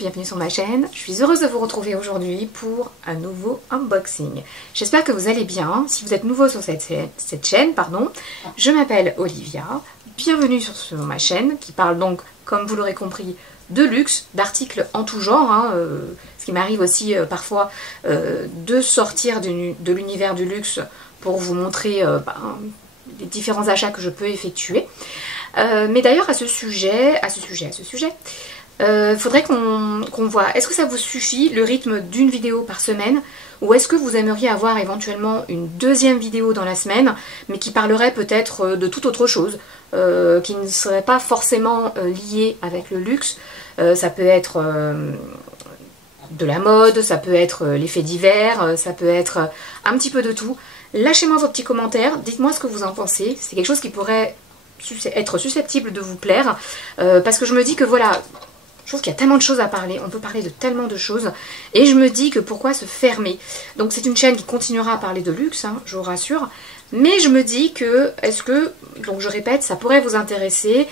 bienvenue sur ma chaîne. Je suis heureuse de vous retrouver aujourd'hui pour un nouveau unboxing. J'espère que vous allez bien. Si vous êtes nouveau sur cette chaîne, je m'appelle Olivia. Bienvenue sur ma chaîne qui parle donc, comme vous l'aurez compris, de luxe, d'articles en tout genre. Ce qui m'arrive aussi parfois de sortir de l'univers du luxe pour vous montrer les différents achats que je peux effectuer. Mais d'ailleurs à ce sujet, faudrait qu'on voit, est-ce que ça vous suffit le rythme d'une vidéo par semaine, ou est-ce que vous aimeriez avoir éventuellement une deuxième vidéo dans la semaine, mais qui parlerait peut-être de toute autre chose, qui ne serait pas forcément liée avec le luxe. Ça peut être de la mode, ça peut être les faits divers, ça peut être un petit peu de tout. Lâchez-moi vos petits commentaires, dites-moi ce que vous en pensez, c'est quelque chose qui pourrait être susceptible de vous plaire, parce que je me dis que voilà, je trouve qu'il y a tellement de choses à parler, on peut parler de tellement de choses, et je me dis que pourquoi se fermer. Donc c'est une chaîne qui continuera à parler de luxe, je vous rassure, mais je me dis que, est-ce que, donc je répète, ça pourrait vous intéresser,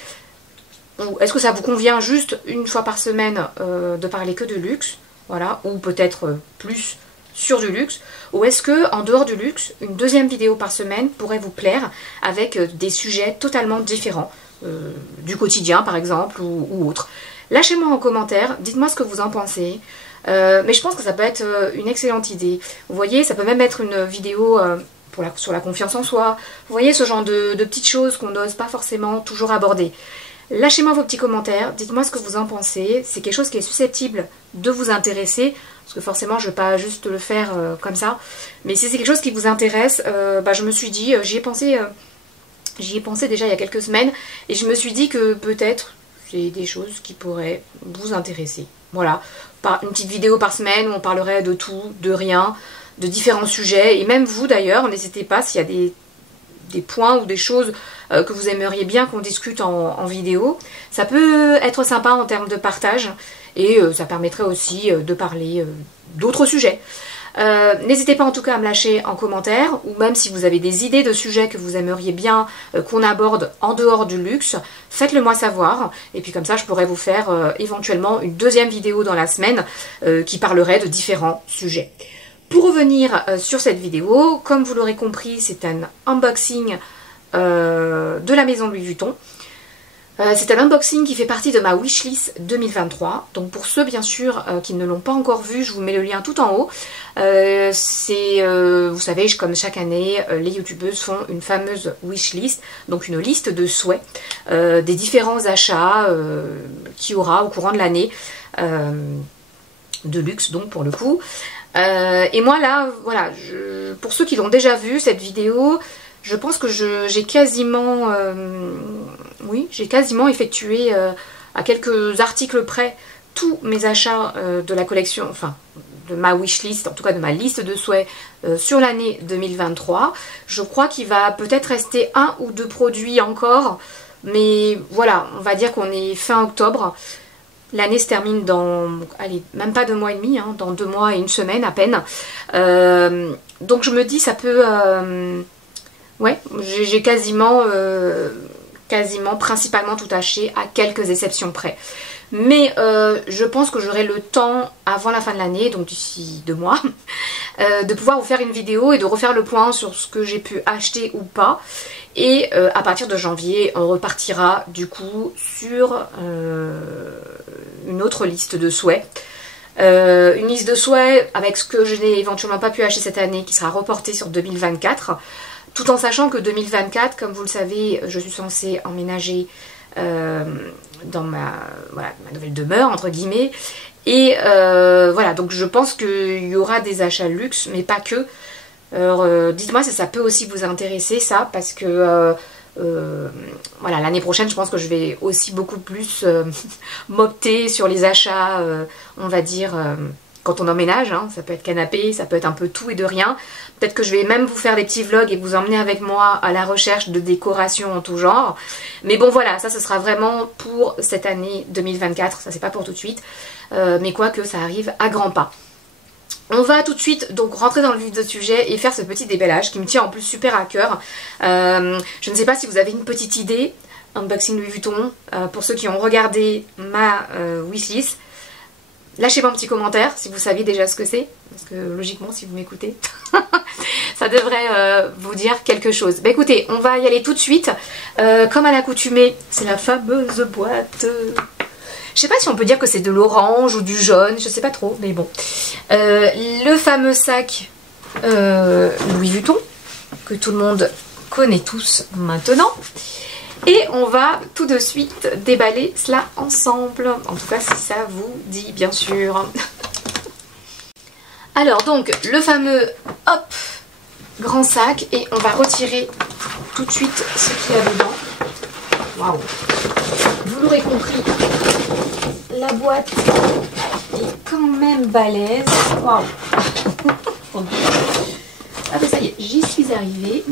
ou est-ce que ça vous convient juste une fois par semaine de parler que de luxe, voilà, ou peut-être plus sur du luxe, ou est-ce que en dehors du luxe, une deuxième vidéo par semaine pourrait vous plaire avec des sujets totalement différents, du quotidien par exemple, ou autre. Lâchez-moi en commentaire, dites-moi ce que vous en pensez, mais je pense que ça peut être une excellente idée. Vous voyez, ça peut même être une vidéo sur la confiance en soi, vous voyez ce genre de petites choses qu'on n'ose pas forcément toujours aborder. Lâchez-moi vos petits commentaires, dites-moi ce que vous en pensez, c'est quelque chose qui est susceptible de vous intéresser, parce que forcément je ne vais pas juste le faire comme ça, mais si c'est quelque chose qui vous intéresse, je me suis dit, j'y ai pensé déjà il y a quelques semaines, et je me suis dit que peut-être c'est des choses qui pourraient vous intéresser. Voilà, une petite vidéo par semaine où on parlerait de tout, de rien, de différents sujets, et même vous d'ailleurs, n'hésitez pas s'il y a des points ou des choses que vous aimeriez bien qu'on discute en vidéo. Ça peut être sympa en termes de partage et ça permettrait aussi de parler d'autres sujets. N'hésitez pas en tout cas à me lâcher en commentaire, ou même si vous avez des idées de sujets que vous aimeriez bien qu'on aborde en dehors du luxe, faites-le moi savoir, et puis comme ça je pourrais vous faire éventuellement une deuxième vidéo dans la semaine qui parlerait de différents sujets. Pour revenir sur cette vidéo, comme vous l'aurez compris, c'est un unboxing de la maison Louis Vuitton. C'est un unboxing qui fait partie de ma wishlist 2023. Donc pour ceux bien sûr qui ne l'ont pas encore vu, je vous mets le lien tout en haut. Vous savez, comme chaque année, les youtubeuses font une fameuse wishlist, donc une liste de souhaits des différents achats qu'il y aura au courant de l'année, de luxe donc pour le coup. Et moi là, voilà, pour ceux qui l'ont déjà vu cette vidéo, je pense que j'ai quasiment effectué à quelques articles près tous mes achats de la collection, enfin de ma wishlist, en tout cas de ma liste de souhaits sur l'année 2023. Je crois qu'il va peut-être rester un ou deux produits encore, mais voilà, on va dire qu'on est fin octobre. L'année se termine dans, allez, même pas 2 mois et demi, dans 2 mois et 1 semaine à peine. Donc je me dis, ça peut... ouais, j'ai quasiment principalement tout acheté, à quelques exceptions près. Mais je pense que j'aurai le temps, avant la fin de l'année, donc d'ici 2 mois, de pouvoir vous faire une vidéo et de refaire le point sur ce que j'ai pu acheter ou pas. Et à partir de janvier, on repartira du coup sur une autre liste de souhaits. Une liste de souhaits avec ce que je n'ai éventuellement pas pu acheter cette année, qui sera reportée sur 2024. Tout en sachant que 2024, comme vous le savez, je suis censée emménager dans ma nouvelle demeure, entre guillemets. Et voilà, donc je pense qu'il y aura des achats luxe, mais pas que. Alors dites-moi si ça peut aussi vous intéresser, ça, parce que voilà, l'année prochaine, je pense que je vais aussi beaucoup plus m'opter sur les achats, on va dire... quand on emménage, ça peut être canapé, ça peut être un peu tout et de rien. Peut-être que je vais même vous faire des petits vlogs et vous emmener avec moi à la recherche de décorations en tout genre. Mais bon voilà, ça ce sera vraiment pour cette année 2024, ça c'est pas pour tout de suite. Mais quoique ça arrive à grands pas. On va tout de suite donc rentrer dans le vif du sujet et faire ce petit déballage qui me tient en plus super à cœur. Je ne sais pas si vous avez une petite idée, unboxing Louis Vuitton, pour ceux qui ont regardé ma wishlist. lâchez-moi un petit commentaire si vous saviez déjà ce que c'est. Parce que logiquement, si vous m'écoutez, ça devrait vous dire quelque chose. Bah écoutez, on va y aller tout de suite. Comme à l'accoutumée, c'est la fameuse boîte. Je sais pas si on peut dire que c'est de l'orange ou du jaune, je sais pas trop, mais bon. Le fameux sac Louis Vuitton, que tout le monde connaît tous maintenant. Et on va tout de suite déballer cela ensemble. En tout cas, si ça vous dit, bien sûr. Alors donc, le fameux, hop, grand sac. Et on va retirer tout de suite ce qu'il y a dedans. Waouh! Vous l'aurez compris, la boîte est quand même balèze. Waouh! Ah ben ça y est, j'y suis arrivée.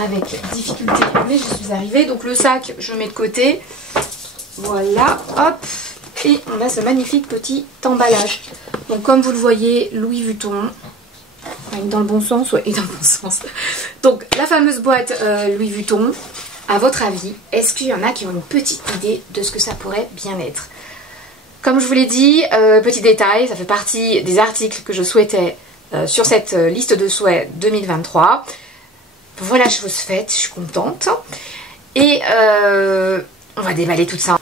Avec difficulté, mais je suis arrivée. Donc le sac, je mets de côté. Voilà, hop. Et on a ce magnifique petit emballage. Donc comme vous le voyez, Louis Vuitton. Dans le bon sens, ouais, et dans le bon sens. Donc la fameuse boîte Louis Vuitton. À votre avis, est-ce qu'il y en a qui ont une petite idée de ce que ça pourrait bien être? Comme je vous l'ai dit, petit détail, ça fait partie des articles que je souhaitais sur cette liste de souhaits 2023. Voilà, chose faite, je suis contente. Et on va déballer tout ça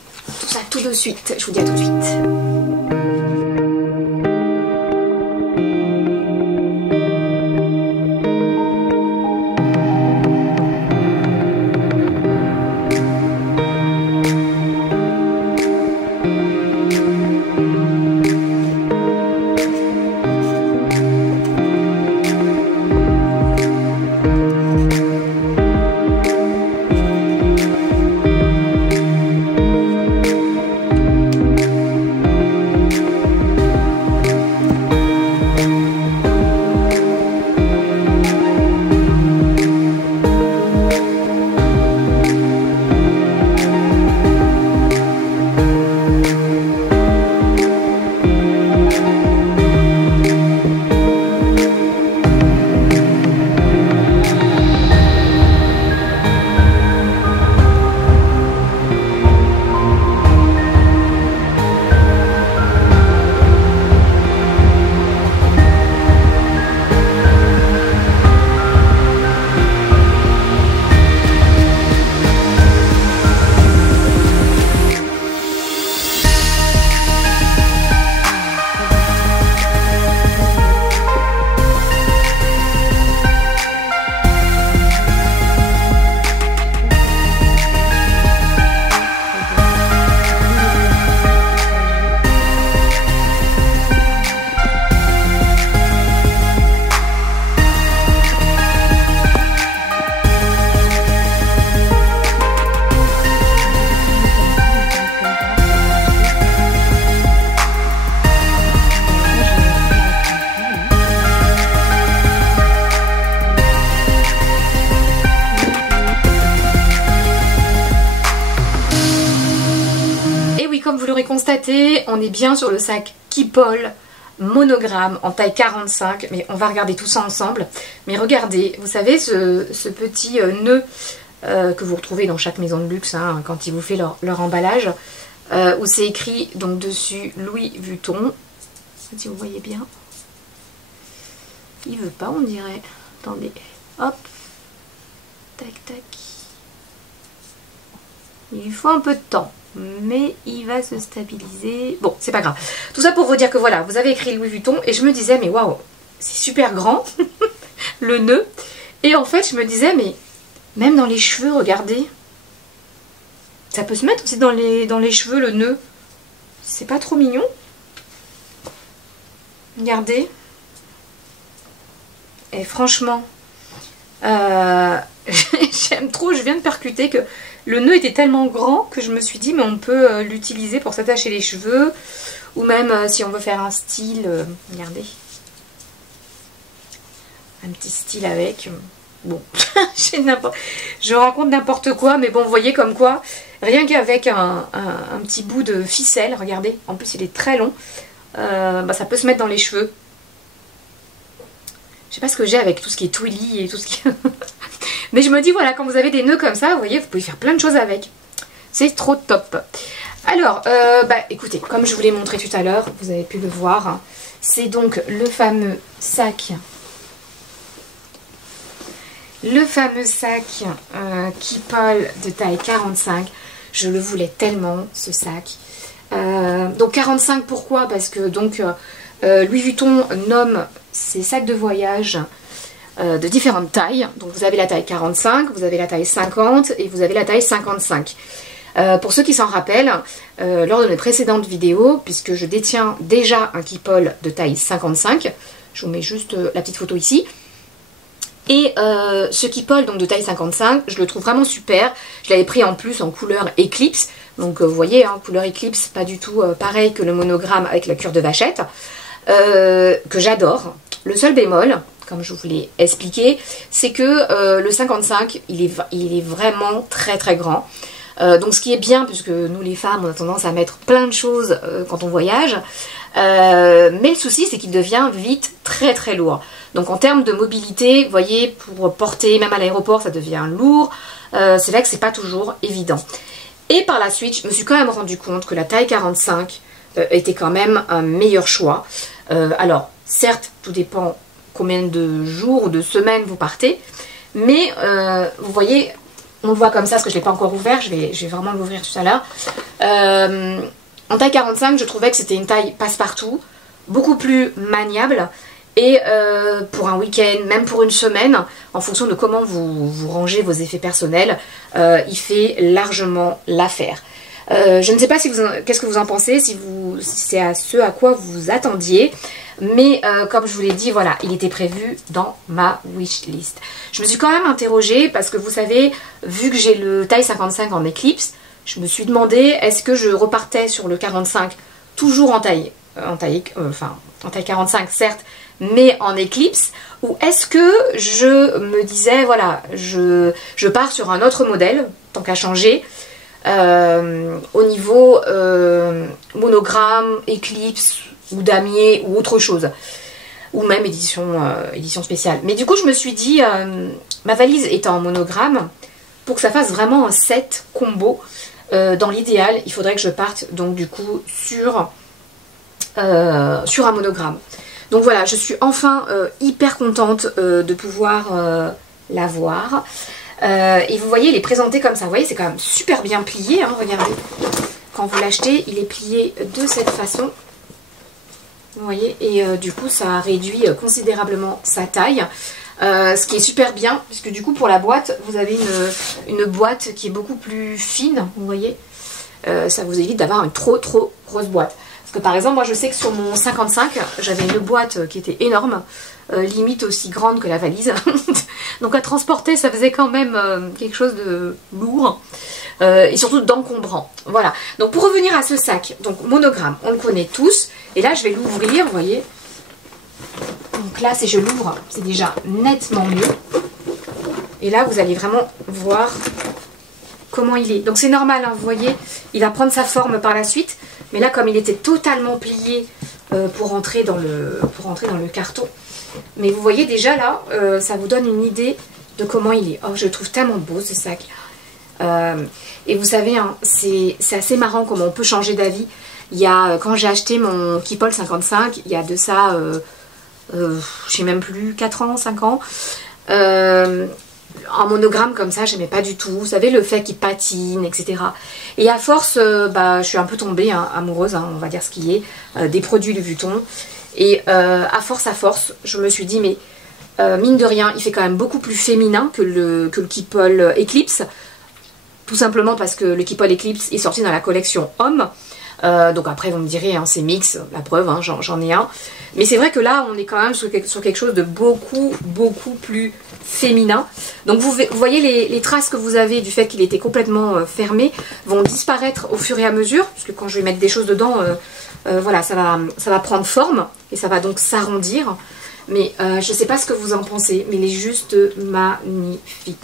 tout de suite. Je vous dis à tout de suite. Comme vous l'aurez constaté, on est bien sur le sac Keepall monogramme en taille 45, mais on va regarder tout ça ensemble. Mais regardez, vous savez ce petit nœud que vous retrouvez dans chaque maison de luxe hein, quand ils vous font leur emballage, où c'est écrit donc dessus Louis Vuitton. Si vous voyez bien, il veut pas, on dirait. Attendez, hop, tac tac. Il lui faut un peu de temps, mais il va se stabiliser. Bon, c'est pas grave. Tout ça pour vous dire que voilà, vous avez écrit Louis Vuitton et je me disais, mais waouh, c'est super grand, le nœud. Et en fait, je me disais, mais même dans les cheveux, regardez. Ça peut se mettre aussi dans les cheveux, le nœud. C'est pas trop mignon? Regardez. Et franchement, j'aime trop, je viens de percuter que le nœud était tellement grand que je me suis dit mais on peut l'utiliser pour s'attacher les cheveux ou même si on veut faire un style, regardez, un petit style avec, bon, je raconte n'importe quoi mais bon vous voyez comme quoi, rien qu'avec un petit bout de ficelle, regardez, en plus il est très long, bah, ça peut se mettre dans les cheveux. Je sais pas ce que j'ai avec tout ce qui est twilly et tout ce qui... Mais je me dis, voilà, quand vous avez des nœuds comme ça, vous voyez, vous pouvez faire plein de choses avec. C'est trop top. Alors, écoutez, comme je vous l'ai montré tout à l'heure, vous avez pu le voir, hein, c'est donc le fameux sac Keepall de taille 45. Je le voulais tellement, ce sac. Donc 45, pourquoi? Parce que donc Louis Vuitton nomme ses sacs de voyage de différentes tailles. Donc vous avez la taille 45, vous avez la taille 50 et vous avez la taille 55. Pour ceux qui s'en rappellent, lors de mes précédentes vidéos, puisque je détiens déjà un Keepall de taille 55, je vous mets juste la petite photo ici. Et ce Keepall donc de taille 55, je le trouve vraiment super. Je l'avais pris en plus en couleur Eclipse. Donc vous voyez, hein, couleur Eclipse, pas du tout pareil que le monogramme avec la cure de vachette. Que j'adore. Le seul bémol, comme je vous l'ai expliqué, c'est que le 55, il est vraiment très très grand. Donc ce qui est bien, puisque nous les femmes, on a tendance à mettre plein de choses quand on voyage. Mais le souci, c'est qu'il devient vite très très lourd. Donc en termes de mobilité, vous voyez, pour porter, même à l'aéroport, ça devient lourd. C'est vrai que c'est pas toujours évident. Et par la suite, je me suis quand même rendu compte que la taille 45 était quand même un meilleur choix. Alors, certes, tout dépend combien de jours ou de semaines vous partez. Mais vous voyez, on le voit comme ça, parce que je ne l'ai pas encore ouvert. Je vais vraiment l'ouvrir tout à l'heure. En taille 45, je trouvais que c'était une taille passe-partout, beaucoup plus maniable. Et pour un week-end, même pour une semaine, en fonction de comment vous rangez vos effets personnels, il fait largement l'affaire. Je ne sais pas qu'est-ce que vous en pensez, si c'est à ce à quoi vous vous attendiez. Mais comme je vous l'ai dit, voilà, il était prévu dans ma wishlist. Je me suis quand même interrogée parce que vous savez, vu que j'ai le taille 55 en Eclipse, je me suis demandé est-ce que je repartais sur le 45 toujours en taille 45 certes, mais en Eclipse, ou est-ce que je me disais voilà, je pars sur un autre modèle, tant qu'à changer, au niveau monogramme, Eclipse ou damier ou autre chose, ou même édition spéciale. Mais du coup je me suis dit, ma valise étant en monogramme, pour que ça fasse vraiment un set combo, dans l'idéal il faudrait que je parte donc du coup sur un monogramme. Donc voilà, je suis enfin hyper contente de pouvoir l'avoir. Et vous voyez, il est présenté comme ça. Vous voyez, c'est quand même super bien plié, hein, regardez. Quand vous l'achetez, il est plié de cette façon. Vous voyez, et du coup, ça réduit considérablement sa taille. Ce qui est super bien, puisque du coup, pour la boîte, vous avez une boîte qui est beaucoup plus fine, vous voyez. Ça vous évite d'avoir une trop grosse boîte. Parce que par exemple, moi je sais que sur mon 55, j'avais une boîte qui était énorme, limite aussi grande que la valise. Donc à transporter, ça faisait quand même quelque chose de lourd et surtout d'encombrant. Voilà. Donc pour revenir à ce sac, donc monogramme, on le connaît tous. Et là, je vais l'ouvrir, vous voyez. Donc là, si je l'ouvre, c'est déjà nettement mieux. Et là, vous allez vraiment voir comment il est. Donc c'est normal, hein, vous voyez, il va prendre sa forme par la suite. Mais là, comme il était totalement plié pour rentrer dans le carton. Mais vous voyez déjà là, ça vous donne une idée de comment il est. Oh, je le trouve tellement beau ce sac. Et vous savez, hein, c'est assez marrant comment on peut changer d'avis. Il y a, quand j'ai acheté mon Keepall 55, il y a de ça, je sais même plus, 4 ans, 5 ans. En monogramme comme ça, j'aimais pas du tout. Vous savez, le fait qu'il patine, etc. Et à force, je suis un peu tombée amoureuse, hein, on va dire ce qui est, des produits Louis Vuitton. Et à force, je me suis dit, mais mine de rien, il fait quand même beaucoup plus féminin que le Keepall Eclipse. Tout simplement parce que le Keepall Eclipse est sorti dans la collection homme. Donc après vous me direz, hein, c'est mix, la preuve, hein, j'en ai un. Mais c'est vrai que là on est quand même sur quelque chose de beaucoup plus féminin. Donc vous voyez les traces que vous avez du fait qu'il était complètement fermé vont disparaître au fur et à mesure. Parce que quand je vais mettre des choses dedans, voilà, ça va prendre forme et ça va donc s'arrondir. Mais je ne sais pas ce que vous en pensez, mais il est juste magnifique.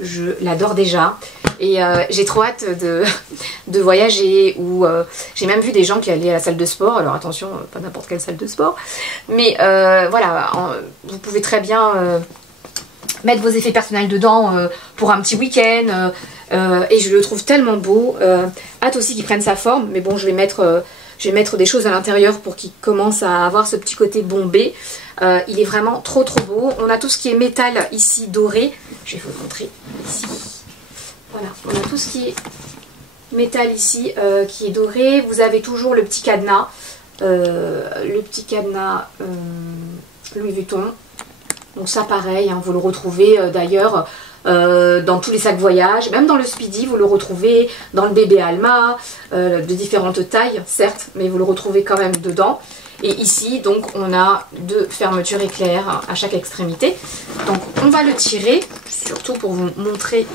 Je l'adore déjà et j'ai trop hâte de voyager, ou j'ai même vu des gens qui allaient à la salle de sport. Alors attention, pas n'importe quelle salle de sport, mais voilà, vous pouvez très bien mettre vos effets personnels dedans pour un petit week-end. Et je le trouve tellement beau. Hâte aussi qu'il prenne sa forme. Mais bon, je vais mettre des choses à l'intérieur pour qu'il commence à avoir ce petit côté bombé. Il est vraiment trop beau. On a tout ce qui est métal ici doré. Je vais vous montrer ici. Voilà, on a tout ce qui est métal ici qui est doré. Vous avez toujours le petit cadenas. Louis Vuitton. Donc ça pareil, hein, vous le retrouvez d'ailleurs dans tous les sacs voyage, même dans le Speedy, vous le retrouvez dans le bébé Alma, de différentes tailles, certes, mais vous le retrouvez quand même dedans. Et ici, donc, on a deux fermetures éclair à chaque extrémité. Donc, on va le tirer, surtout pour vous montrer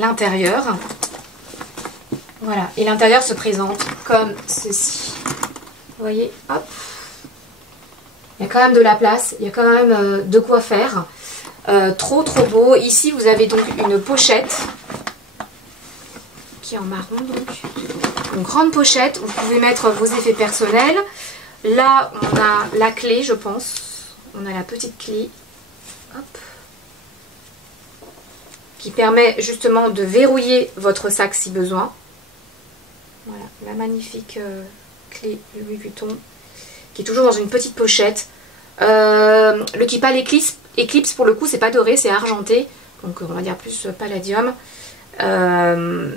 l'intérieur. Voilà, et l'intérieur se présente comme ceci. Vous voyez, hop. Il y a quand même de la place, il y a quand même de quoi faire. Trop beau. Ici, vous avez donc une pochette qui est en marron. Donc, une grande pochette. Vous pouvez mettre vos effets personnels. Là, on a la clé, je pense. On a la petite clé. Hop. Qui permet justement de verrouiller votre sac si besoin. Voilà, la magnifique clé Louis Vuitton. Qui est toujours dans une petite pochette. Le Kipal Eclipse pour le coup c'est pas doré, c'est argenté, donc on va dire plus palladium. En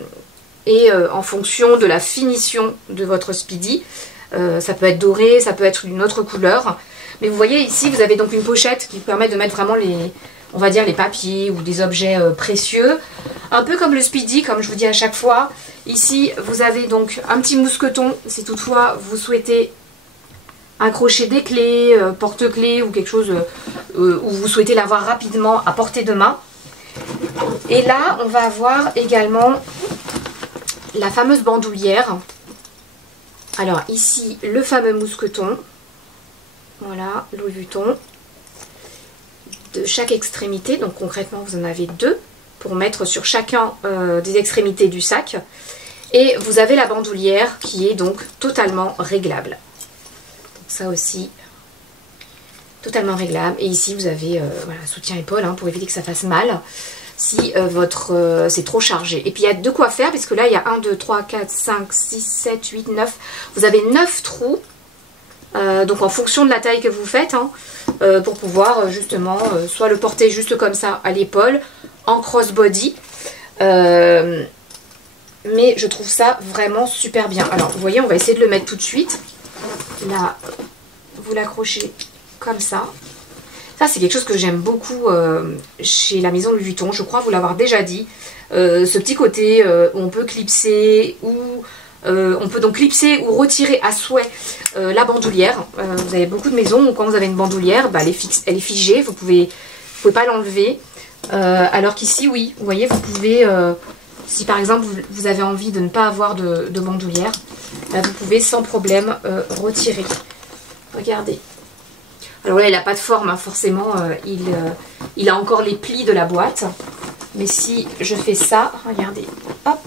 fonction de la finition de votre Speedy, ça peut être doré, ça peut être d'une autre couleur. Mais vous voyez ici vous avez donc une pochette qui permet de mettre vraiment on va dire les papiers ou des objets précieux. Un peu comme le Speedy, comme je vous dis à chaque fois. Ici vous avez donc un petit mousqueton si toutefois vous souhaitez accrocher des clés, porte-clés ou quelque chose où vous souhaitez l'avoir rapidement à portée de main. Et là, on va avoir également la fameuse bandoulière. Alors ici, le fameux mousqueton. Voilà, Louis Vuitton. De chaque extrémité, donc concrètement, vous en avez deux pour mettre sur chacun des extrémités du sac. Et vous avez la bandoulière qui est donc totalement réglable. Ça aussi, totalement réglable. Et ici, vous avez voilà, soutien-épaule pour éviter que ça fasse mal si c'est trop chargé. Et puis, il y a de quoi faire, puisque là, il y a 1, 2, 3, 4, 5, 6, 7, 8, 9. Vous avez 9 trous, donc en fonction de la taille que vous faites, pour pouvoir justement soit le porter juste comme ça à l'épaule, en crossbody. Mais je trouve ça vraiment super bien. Alors, vous voyez, on va essayer de le mettre tout de suite. Là, vous l'accrochez comme ça. Ça, c'est quelque chose que j'aime beaucoup chez la maison Louis Vuitton. Je crois vous l'avoir déjà dit. Ce petit côté où on peut clipser ou on peut donc clipser ou retirer à souhait la bandoulière. Vous avez beaucoup de maisons où quand vous avez une bandoulière, bah, elle est figée. Vous pouvez pas l'enlever. Alors qu'ici, oui, vous voyez, vous pouvez... si par exemple vous avez envie de ne pas avoir de bandoulière, là, vous pouvez sans problème retirer. Regardez. Alors là, il n'a pas de forme, forcément, il a encore les plis de la boîte. Mais si je fais ça, regardez, hop,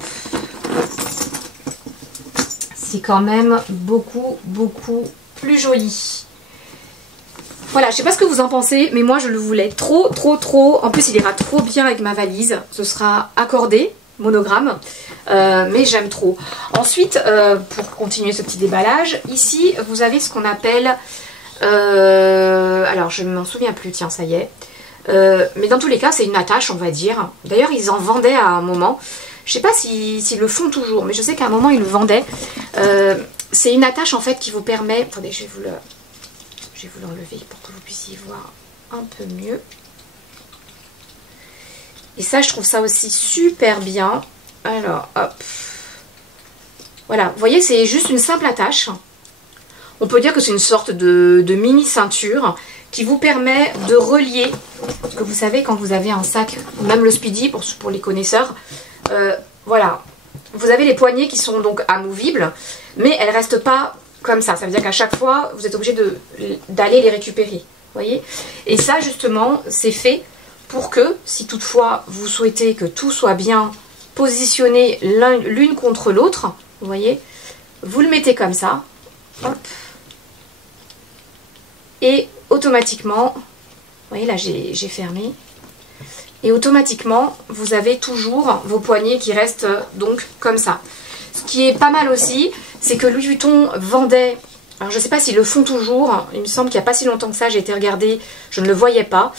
c'est quand même beaucoup plus joli. Voilà, je sais pas ce que vous en pensez, mais moi je le voulais trop. En plus, il ira trop bien avec ma valise. Ce sera accordé, monogramme, mais j'aime trop. Ensuite, pour continuer ce petit déballage, ici vous avez ce qu'on appelle, alors je ne m'en souviens plus, tiens, ça y est, mais dans tous les cas c'est une attache, on va dire. D'ailleurs ils en vendaient à un moment, je sais pas s'ils le font toujours, mais je sais qu'à un moment ils le vendaient. C'est une attache en fait qui vous permet, attendez, je vais vous l'enlever pour que vous puissiez voir un peu mieux. Et ça, je trouve ça aussi super bien. Alors, hop. Voilà, vous voyez, c'est juste une simple attache. On peut dire que c'est une sorte de mini ceinture qui vous permet de relier. Parce que vous savez, quand vous avez un sac, même le Speedy pour les connaisseurs, voilà. Vous avez les poignées qui sont donc amovibles, mais elles ne restent pas comme ça. Ça veut dire qu'à chaque fois, vous êtes obligé d'aller les récupérer. Vous voyez? Et ça, justement, c'est fait pour que, si toutefois vous souhaitez que tout soit bien positionné l'une contre l'autre, vous voyez, vous le mettez comme ça, hop, et automatiquement, voyez là j'ai fermé. Et automatiquement, vous avez toujours vos poignets qui restent donc comme ça. Ce qui est pas mal aussi, c'est que Louis Vuitton vendait, alors je ne sais pas s'ils le font toujours, il me semble qu'il n'y a pas si longtemps que ça, j'ai été regarder, je ne le voyais pas.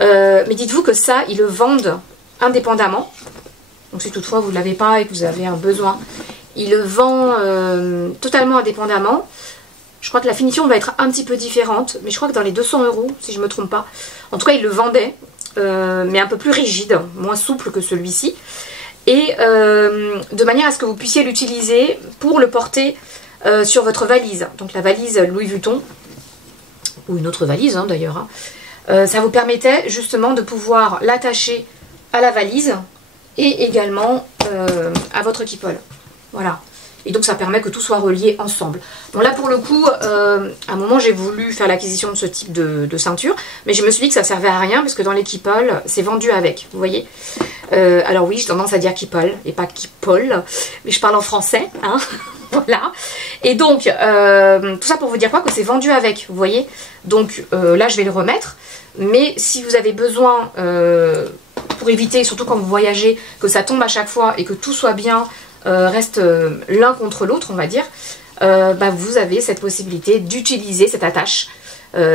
Mais dites-vous que ça, ils le vendent indépendamment. Donc si toutefois vous ne l'avez pas et que vous avez un besoin, ils le vendent totalement indépendamment. Je crois que la finition va être un petit peu différente, mais je crois que dans les 200 €, si je ne me trompe pas. En tout cas, ils le vendaient. Mais un peu plus rigide, moins souple que celui-ci, et de manière à ce que vous puissiez l'utiliser pour le porter sur votre valise, donc la valise Louis Vuitton, ou une autre valise hein, d'ailleurs, hein. Ça vous permettait justement de pouvoir l'attacher à la valise et également à votre kipole, voilà. Et donc ça permet que tout soit relié ensemble. Bon là pour le coup, à un moment j'ai voulu faire l'acquisition de ce type de ceinture, mais je me suis dit que ça servait à rien parce que dans les kipoles, c'est vendu avec, vous voyez. Alors oui, j'ai tendance à dire kipole et pas kipole, mais je parle en français, hein. Voilà. Et donc, tout ça pour vous dire quoi, que c'est vendu avec, vous voyez. Donc là je vais le remettre, mais si vous avez besoin, pour éviter, surtout quand vous voyagez, que ça tombe à chaque fois et que tout soit bien, reste l'un contre l'autre on va dire, bah, vous avez cette possibilité d'utiliser cette attache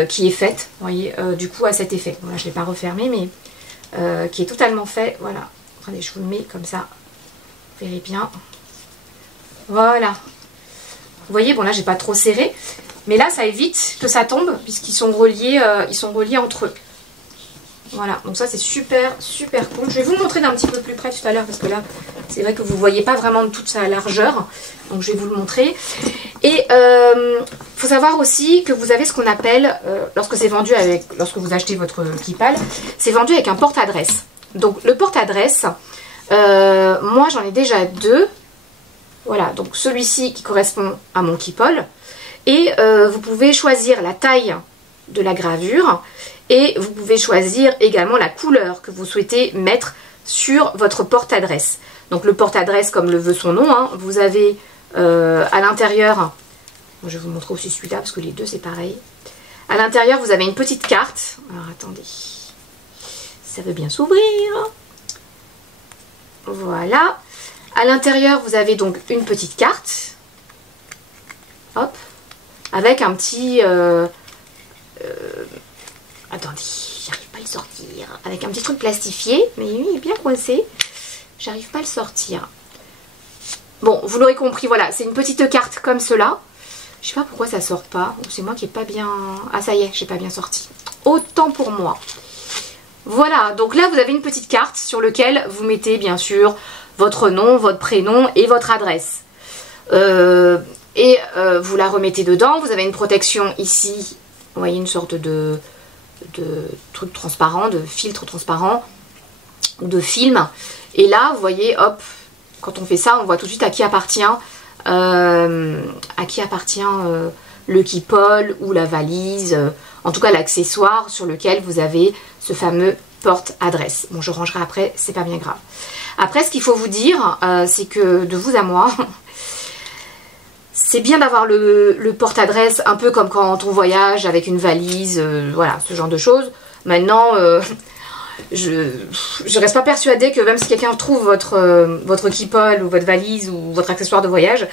qui est faite, vous voyez, du coup à cet effet. Bon, là je ne l'ai pas refermé mais qui est totalement fait, voilà. Attendez, je vous le mets comme ça, vous verrez bien, voilà. Vous voyez, bon là j'ai pas trop serré, mais là ça évite que ça tombe puisqu'ils sont reliés entre eux. Voilà, donc ça c'est super super cool. Je vais vous le montrer d'un petit peu plus près tout à l'heure parce que là c'est vrai que vous ne voyez pas vraiment de toute sa largeur. Donc je vais vous le montrer. Et faut savoir aussi que vous avez ce qu'on appelle, lorsque c'est vendu avec, lorsque vous achetez votre kipale, c'est vendu avec un porte-adresse. Donc le porte-adresse, moi j'en ai déjà deux. Voilà, donc celui-ci qui correspond à mon kipole. Et vous pouvez choisir la taille de la gravure. Et vous pouvez choisir également la couleur que vous souhaitez mettre sur votre porte-adresse. Donc le porte-adresse, comme le veut son nom, hein, vous avez à l'intérieur, je vais vous montrer aussi celui-là parce que les deux c'est pareil. À l'intérieur vous avez une petite carte. Alors attendez, ça veut bien s'ouvrir. Voilà. À l'intérieur vous avez donc une petite carte. Hop. Avec un petit... attendez, j'arrive pas à le sortir. Avec un petit truc plastifié, mais il est bien coincé. J'arrive pas à le sortir. Bon, vous l'aurez compris, voilà, c'est une petite carte comme cela. Je sais pas pourquoi ça sort pas. C'est moi qui n'ai pas bien... Ah ça y est, j'ai pas bien sorti. Autant pour moi. Voilà, donc là vous avez une petite carte sur laquelle vous mettez bien sûr votre nom, votre prénom et votre adresse. Vous la remettez dedans. Vous avez une protection ici. Vous voyez une sorte de truc transparent, de filtre transparent, de film. Et là, vous voyez, hop, quand on fait ça, on voit tout de suite à qui appartient, le kipole ou la valise, en tout cas l'accessoire sur lequel vous avez ce fameux porte-adresse. Bon, je rangerai après, c'est pas bien grave. Après, ce qu'il faut vous dire, c'est que de vous à moi, c'est bien d'avoir le porte-adresse, un peu comme quand on voyage avec une valise, voilà, ce genre de choses. Maintenant, je reste pas persuadée que même si quelqu'un trouve votre kipole ou votre valise ou votre accessoire de voyage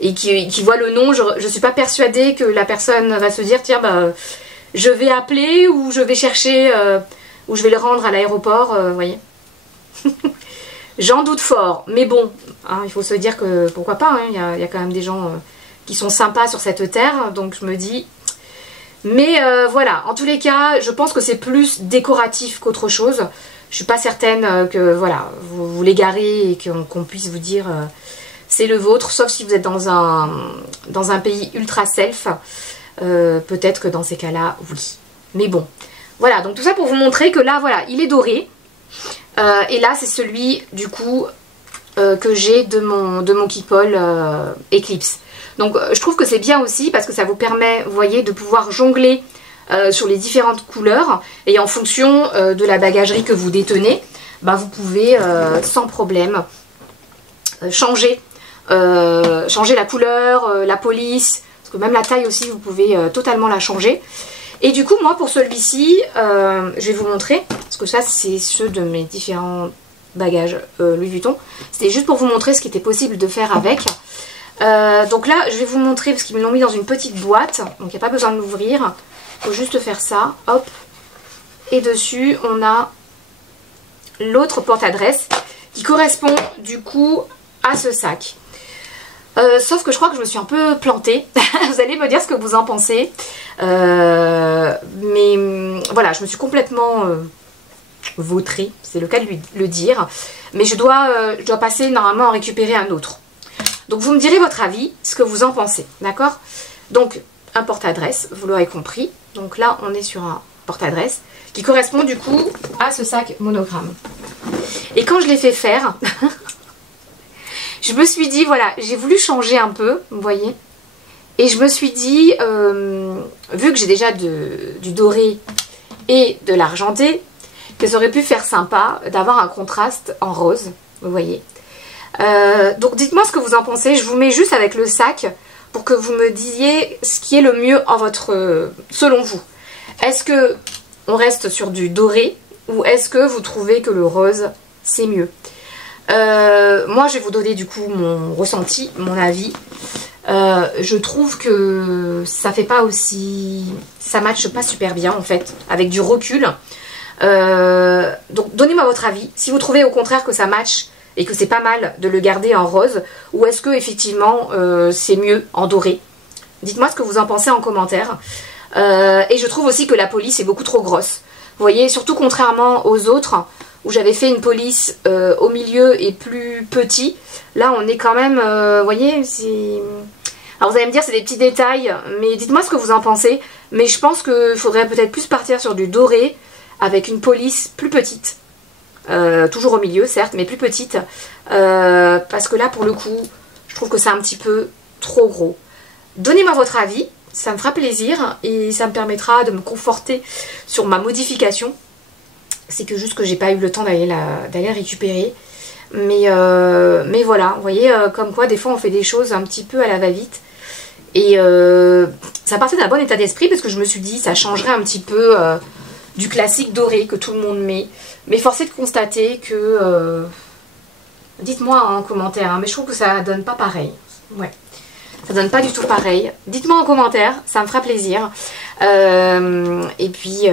et qui voit le nom, je suis pas persuadée que la personne va se dire tiens bah je vais appeler ou je vais chercher ou je vais le rendre à l'aéroport, vous voyez. J'en doute fort, mais bon, hein, il faut se dire que pourquoi pas, il y a quand même des gens qui sont sympas sur cette terre, donc je me dis... Mais voilà, en tous les cas, je pense que c'est plus décoratif qu'autre chose. Je suis pas certaine que voilà, vous l'égarez et qu'on puisse vous dire c'est le vôtre, sauf si vous êtes dans un pays ultra self. Peut-être que dans ces cas-là, oui. Mais bon, voilà, donc tout ça pour vous montrer que là, voilà, il est doré. Et là, c'est celui, du coup, que j'ai de mon kipole Eclipse. Donc je trouve que c'est bien aussi parce que ça vous permet, vous voyez, de pouvoir jongler sur les différentes couleurs et en fonction de la bagagerie que vous détenez, bah, vous pouvez sans problème changer la couleur, la police, parce que même la taille aussi vous pouvez totalement la changer. Et du coup, moi, pour celui-ci, je vais vous montrer, parce que ça, c'est ceux de mes différents bagages Louis Vuitton. C'était juste pour vous montrer ce qui était possible de faire avec. Donc là, je vais vous montrer, parce qu'ils me l'ont mis dans une petite boîte, donc il n'y a pas besoin de l'ouvrir. Il faut juste faire ça, hop. Et dessus, on a l'autre porte-adresse qui correspond du coup à ce sac. Sauf que je crois que je me suis un peu plantée. Vous allez me dire ce que vous en pensez. Mais voilà, je me suis complètement vautrée, c'est le cas de le dire. Mais je dois passer normalement à récupérer un autre. Donc vous me direz votre avis, ce que vous en pensez. D'accord? Donc un porte-adresse, vous l'aurez compris. Donc là, on est sur un porte-adresse qui correspond du coup à ce sac monogramme. Et quand je l'ai fait faire... je me suis dit, voilà, j'ai voulu changer un peu, vous voyez. Et je me suis dit, vu que j'ai déjà du doré et de l'argenté, que ça aurait pu faire sympa d'avoir un contraste en rose, vous voyez. Donc dites-moi ce que vous en pensez. Je vous mets juste avec le sac pour que vous me disiez ce qui est le mieux selon vous. Est-ce que on reste sur du doré ou est-ce que vous trouvez que le rose, c'est mieux? Moi je vais vous donner du coup mon ressenti, mon avis. Je trouve que ça fait pas aussi... ça matche pas super bien en fait, avec du recul. Donc donnez-moi votre avis. Si vous trouvez au contraire que ça matche et que c'est pas mal de le garder en rose, ou est-ce que effectivement c'est mieux en doré? Dites-moi ce que vous en pensez en commentaire. Et je trouve aussi que la police est beaucoup trop grosse. Vous voyez, surtout contrairement aux autres, où j'avais fait une police au milieu et plus petit. Là, on est quand même, vous voyez, c'est... Alors vous allez me dire, c'est des petits détails, mais dites-moi ce que vous en pensez. Mais je pense qu'il faudrait peut-être plus partir sur du doré, avec une police plus petite. Toujours au milieu, certes, mais plus petite. Parce que là, pour le coup, je trouve que c'est un petit peu trop gros. Donnez-moi votre avis, ça me fera plaisir, et ça me permettra de me conforter sur ma modification. C'est que juste que j'ai pas eu le temps d'aller récupérer. Mais voilà, vous voyez, comme quoi des fois on fait des choses un petit peu à la va-vite. Et ça partait d'un bon état d'esprit parce que je me suis dit ça changerait un petit peu du classique doré que tout le monde met. Mais force est de constater que... dites-moi en commentaire, hein, mais je trouve que ça donne pas pareil. Ouais. Ça donne pas du tout pareil. Dites-moi en commentaire, ça me fera plaisir. Et puis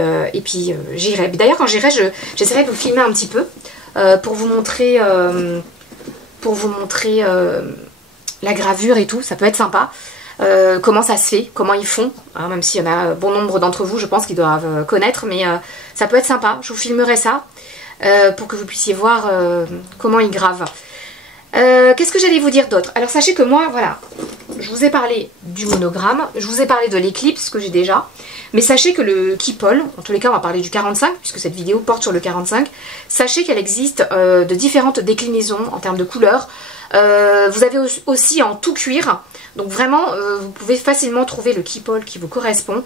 j'irai. D'ailleurs, quand j'irai, j'essaierai de vous filmer un petit peu pour vous montrer, la gravure et tout. Ça peut être sympa. Comment ça se fait, comment ils font. Hein, même s'il y en a bon nombre d'entre vous, je pense qu'ils doivent connaître. Mais ça peut être sympa. Je vous filmerai ça pour que vous puissiez voir comment ils gravent. Qu'est-ce que j'allais vous dire d'autre? Alors sachez que moi, voilà, je vous ai parlé du monogramme, je vous ai parlé de l'éclipse que j'ai déjà, mais sachez que le Keepall, en tous les cas on va parler du 45, puisque cette vidéo porte sur le 45, sachez qu'elle existe de différentes déclinaisons en termes de couleurs. Vous avez aussi en tout cuir, donc vraiment vous pouvez facilement trouver le Keepall qui vous correspond.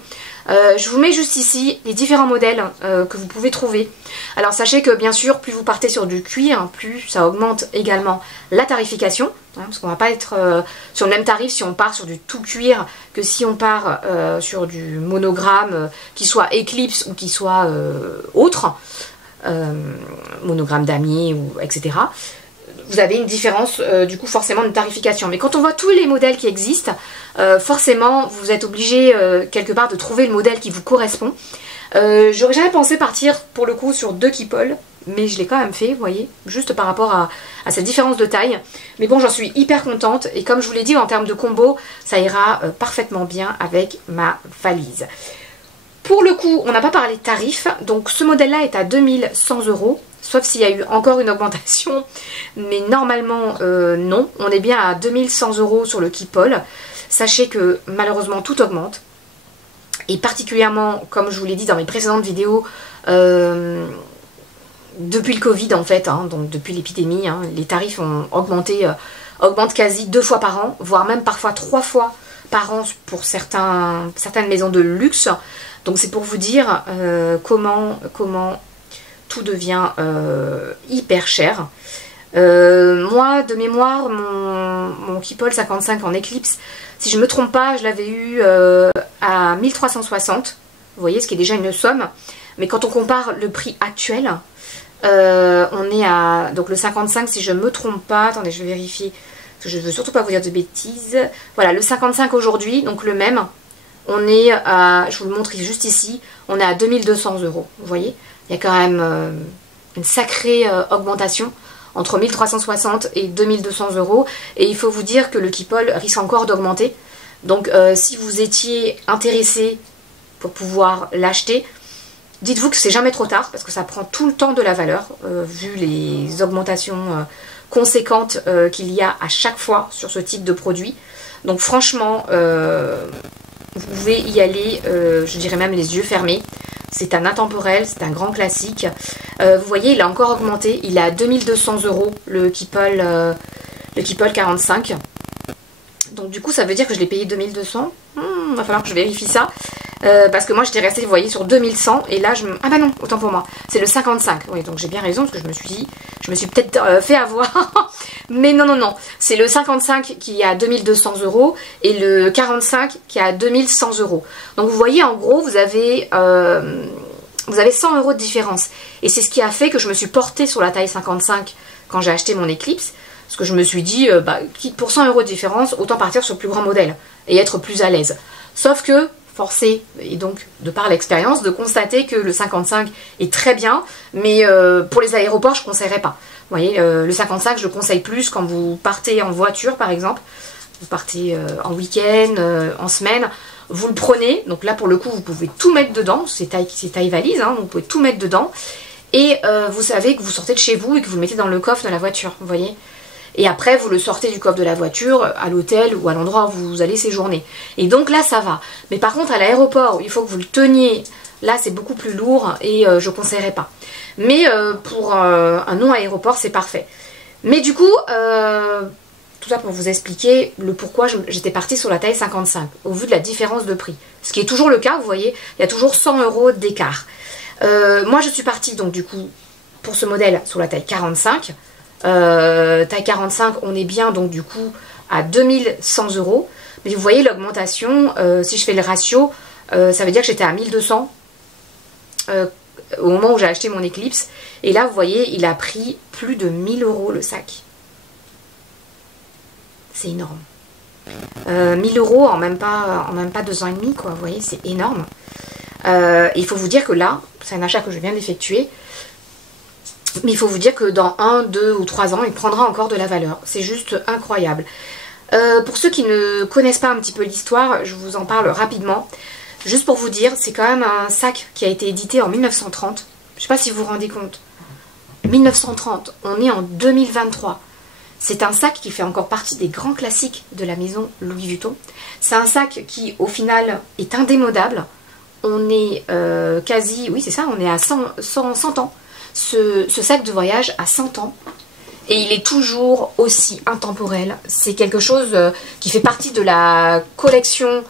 Je vous mets juste ici les différents modèles que vous pouvez trouver. Alors sachez que bien sûr plus vous partez sur du cuir, plus ça augmente également la tarification, hein, parce qu'on ne va pas être sur le même tarif si on part sur du tout cuir que si on part sur du monogramme qui soit éclipse ou qui soit autre, monogramme damier ou etc. Vous avez une différence du coup forcément de tarification. Mais quand on voit tous les modèles qui existent, forcément vous êtes obligé quelque part de trouver le modèle qui vous correspond. J'aurais jamais pensé partir pour le coup sur 2 Keepall, mais je l'ai quand même fait, vous voyez, juste par rapport à cette différence de taille. Mais bon, j'en suis hyper contente et comme je vous l'ai dit, en termes de combo, ça ira parfaitement bien avec ma valise. Pour le coup, on n'a pas parlé de tarif, donc ce modèle-là est à 2100 €. Sauf s'il y a eu encore une augmentation, mais normalement non, on est bien à 2100 € sur le Keepall. Sachez que malheureusement tout augmente, et particulièrement, comme je vous l'ai dit dans mes précédentes vidéos, depuis le Covid en fait, hein, donc depuis l'épidémie, hein, les tarifs ont augmenté, augmentent quasi 2 fois par an, voire même parfois 3 fois par an pour certaines maisons de luxe. Donc c'est pour vous dire comment tout devient hyper cher. Moi, de mémoire, mon Keepall 55 en éclipse, si je ne me trompe pas, je l'avais eu à 1360. vous voyez, ce qui est déjà une somme. Mais quand on compare le prix actuel, on est à, donc le 55 si je ne me trompe pas, attendez je vais vérifier, parce que je ne veux surtout pas vous dire de bêtises. Voilà, le 55 aujourd'hui, donc le même, on est à, je vous le montre juste ici, on est à 2200 €, vous voyez. Il y a quand même une sacrée augmentation entre 1360 et 2200 €. Et il faut vous dire que le Keepall risque encore d'augmenter. Donc si vous étiez intéressé pour pouvoir l'acheter, dites-vous que c'est jamais trop tard parce que ça prend tout le temps de la valeur vu les augmentations conséquentes qu'il y a à chaque fois sur ce type de produit. Donc franchement, vous pouvez y aller, je dirais même les yeux fermés. C'est un intemporel, c'est un grand classique. Vous voyez, il a encore augmenté. Il est à 2200 € le Keepall 45. Donc du coup, ça veut dire que je l'ai payé 2200. Va falloir que je vérifie ça. Parce que moi, j'étais restée, vous voyez, sur 2100. Et là, ah bah non, autant pour moi. C'est le 55. Oui, donc j'ai bien raison, parce que je me suis dit, je me suis peut-être fait avoir. Mais non, non, non. C'est le 55 qui est à 2200 € et le 45 qui est à 2100 €. Donc vous voyez, en gros, vous avez 100 € de différence. Et c'est ce qui a fait que je me suis portée sur la taille 55 quand j'ai acheté mon Eclipse. Parce que je me suis dit, quitte pour 100 € de différence, autant partir sur le plus grand modèle et être plus à l'aise. Sauf que, forcé, et donc de par l'expérience, de constater que le 55 est très bien, mais pour les aéroports, je ne conseillerais pas. Vous voyez, le 55, je le conseille plus quand vous partez en voiture, par exemple. Vous partez en week-end, en semaine, vous le prenez. Donc là, pour le coup, vous pouvez tout mettre dedans. C'est taille valise, hein, vous pouvez tout mettre dedans. Et vous savez que vous sortez de chez vous et que vous le mettez dans le coffre de la voiture, vous voyez. Et après, vous le sortez du coffre de la voiture à l'hôtel ou à l'endroit où vous allez séjourner. Et donc là, ça va. Mais par contre, à l'aéroport, il faut que vous le teniez. Là, c'est beaucoup plus lourd et je ne conseillerais pas. Mais pour un non-aéroport, c'est parfait. Mais du coup, tout ça pour vous expliquer le pourquoi j'étais partie sur la taille 55, au vu de la différence de prix. Ce qui est toujours le cas, vous voyez, il y a toujours 100 € d'écart. Moi, je suis partie, donc du coup, pour ce modèle, sur la taille 45. Taille 45, on est bien donc du coup à 2100 €. Mais vous voyez l'augmentation, si je fais le ratio, ça veut dire que j'étais à 1200 au moment où j'ai acheté mon Eclipse. Et là, vous voyez, il a pris plus de 1000 € le sac. C'est énorme. 1000 € en même pas 2 ans et demi, quoi. Vous voyez, c'est énorme. Il faut vous dire que là, c'est un achat que je viens d'effectuer. Mais il faut vous dire que dans 1, 2 ou 3 ans, il prendra encore de la valeur. C'est juste incroyable. Pour ceux qui ne connaissent pas un petit peu l'histoire, je vous en parle rapidement. Juste pour vous dire, c'est quand même un sac qui a été édité en 1930. Je ne sais pas si vous vous rendez compte. 1930, on est en 2023. C'est un sac qui fait encore partie des grands classiques de la maison Louis Vuitton. C'est un sac qui, au final, est indémodable. On est quasi, oui c'est ça, on est à 100 ans. Ce sac de voyage a 100 ans et il est toujours aussi intemporel. C'est quelque chose qui fait partie de la collection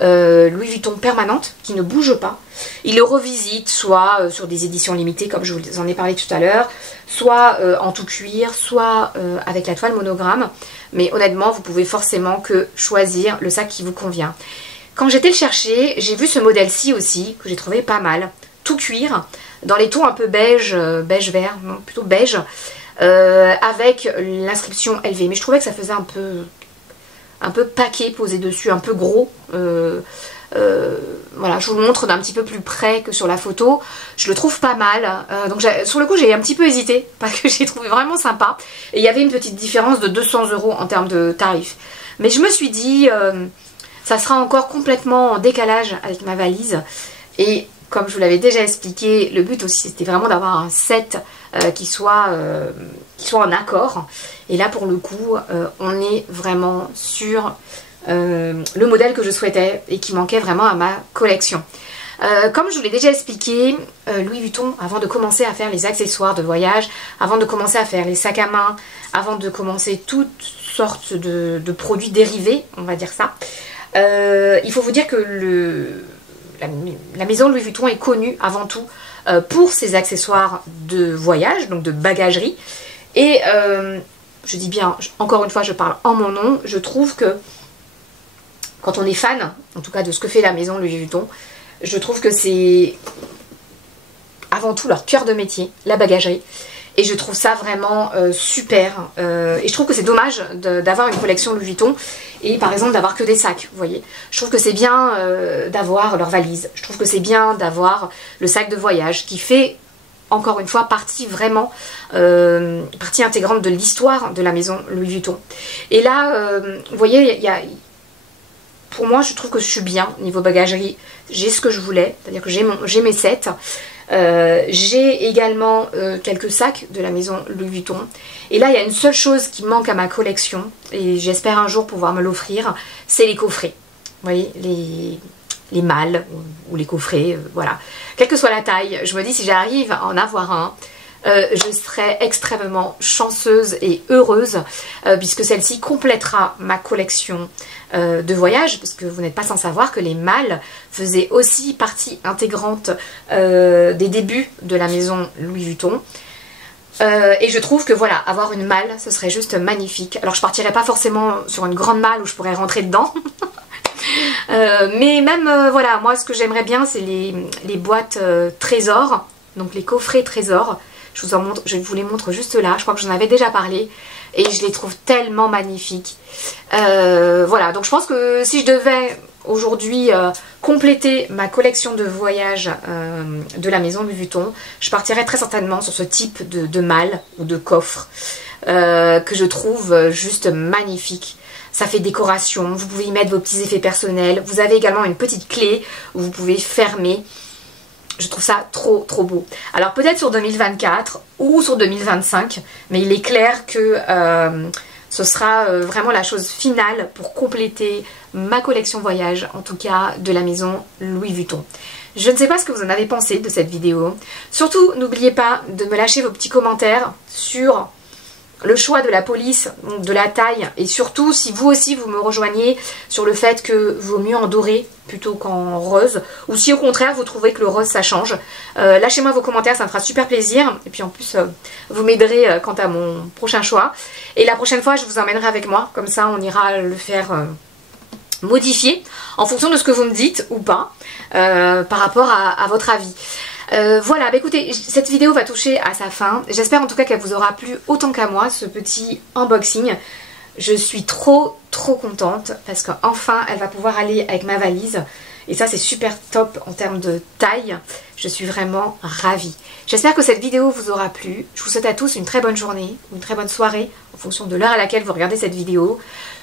Louis Vuitton permanente, qui ne bouge pas. Il le revisite soit sur des éditions limitées comme je vous en ai parlé tout à l'heure, soit en tout cuir, soit avec la toile monogramme. Mais honnêtement, vous pouvez forcément que choisir le sac qui vous convient. Quand j'étais le chercher, j'ai vu ce modèle-ci aussi, que j'ai trouvé pas mal. Tout cuir, dans les tons un peu beige, beige vert, non, plutôt beige, avec l'inscription LV. Mais je trouvais que ça faisait un peu paquet posé dessus, un peu gros. Voilà, je vous le montre d'un petit peu plus près que sur la photo. Je le trouve pas mal. Donc sur le coup, j'ai un petit peu hésité, parce que j'ai trouvé vraiment sympa. Et il y avait une petite différence de 200 € en termes de tarifs. Mais je me suis dit, ça sera encore complètement en décalage avec ma valise. Et comme je vous l'avais déjà expliqué, le but aussi c'était vraiment d'avoir un set qui soit en accord. Et là pour le coup, on est vraiment sur le modèle que je souhaitais et qui manquait vraiment à ma collection. Comme je vous l'ai déjà expliqué, Louis Vuitton, avant de commencer à faire les accessoires de voyage, avant de commencer à faire les sacs à main, avant de commencer toutes sortes de produits dérivés, on va dire ça, il faut vous dire que la maison Louis Vuitton est connue avant tout pour ses accessoires de voyage, donc de bagagerie. Et je dis bien, encore une fois, je parle en mon nom, je trouve que quand on est fan, en tout cas de ce que fait la maison Louis Vuitton, Je trouve que c'est avant tout leur cœur de métier, la bagagerie. Et je trouve ça vraiment super. Et je trouve que c'est dommage d'avoir une collection Louis Vuitton et par exemple d'avoir que des sacs, vous voyez. Je trouve que c'est bien d'avoir leur valise. Je trouve que c'est bien d'avoir le sac de voyage qui fait, encore une fois, partie vraiment, partie intégrante de l'histoire de la maison Louis Vuitton. Et là, vous voyez, pour moi, je trouve que je suis bien niveau bagagerie. J'ai ce que je voulais, c'est-à-dire que j'ai mes sets. J'ai également quelques sacs de la maison Louis Vuitton. Et là, il y a une seule chose qui manque à ma collection, et j'espère un jour pouvoir me l'offrir, c'est les coffrets. Vous voyez, les malles ou les coffrets, voilà. Quelle que soit la taille, je me dis si j'arrive à en avoir un, je serai extrêmement chanceuse et heureuse puisque celle-ci complétera ma collection de voyage, parce que vous n'êtes pas sans savoir que les malles faisaient aussi partie intégrante des débuts de la maison Louis Vuitton. Et je trouve que voilà, avoir une malle, ce serait juste magnifique. Alors je partirai pas forcément sur une grande malle où je pourrais rentrer dedans. Mais même, voilà, moi ce que j'aimerais bien, c'est les boîtes trésors, donc les coffrets trésors. Je vous les montre juste là, je crois que j'en avais déjà parlé. Et je les trouve tellement magnifiques. Voilà, donc je pense que si je devais aujourd'hui compléter ma collection de voyage de la maison Louis Vuitton, je partirais très certainement sur ce type de malle ou de coffre que je trouve juste magnifique. Ça fait décoration, vous pouvez y mettre vos petits effets personnels. Vous avez également une petite clé où vous pouvez fermer. Je trouve ça trop trop beau. Alors peut-être sur 2024 ou sur 2025, mais il est clair que ce sera vraiment la chose finale pour compléter ma collection voyage, en tout cas de la maison Louis Vuitton. Je ne sais pas ce que vous en avez pensé de cette vidéo. Surtout, n'oubliez pas de me lâcher vos petits commentaires sur le choix de la police, de la taille, et surtout si vous aussi vous me rejoignez sur le fait que vaut mieux en doré plutôt qu'en rose, ou si au contraire vous trouvez que le rose ça change. Lâchez-moi vos commentaires, ça me fera super plaisir, et puis en plus vous m'aiderez quant à mon prochain choix. Et la prochaine fois je vous emmènerai avec moi, comme ça on ira le faire modifier en fonction de ce que vous me dites ou pas, par rapport à votre avis. Voilà, bah écoutez, cette vidéo va toucher à sa fin. J'espère en tout cas qu'elle vous aura plu autant qu'à moi, ce petit unboxing. Je suis trop contente parce qu'enfin elle va pouvoir aller avec ma valise. Et ça c'est super top en termes de taille. Je suis vraiment ravie. J'espère que cette vidéo vous aura plu. Je vous souhaite à tous une très bonne journée, une très bonne soirée en fonction de l'heure à laquelle vous regardez cette vidéo.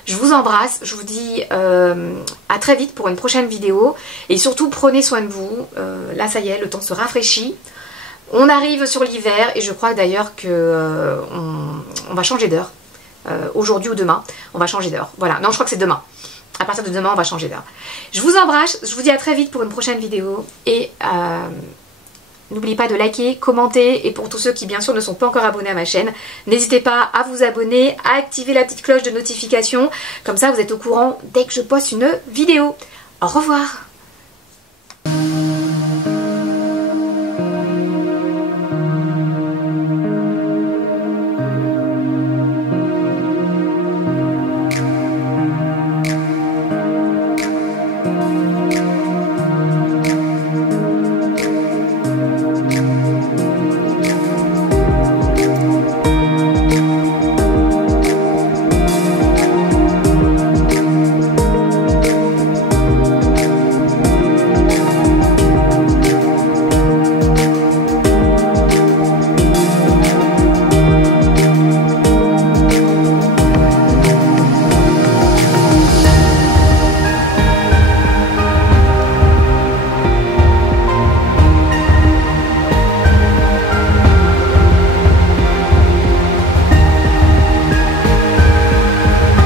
Je vous embrasse, je vous dis à très vite pour une prochaine vidéo. Et surtout prenez soin de vous. Là ça y est, le temps se rafraîchit. On arrive sur l'hiver et je crois d'ailleurs que on va changer d'heure. Aujourd'hui ou demain, on va changer d'heure. Voilà, non je crois que c'est demain. À partir de demain, on va changer d'heure. Je vous embrasse, je vous dis à très vite pour une prochaine vidéo. Et n'oubliez pas de liker, commenter. Et pour tous ceux qui bien sûr ne sont pas encore abonnés à ma chaîne, n'hésitez pas à vous abonner, à activer la petite cloche de notification. Comme ça, vous êtes au courant dès que je poste une vidéo. Au revoir.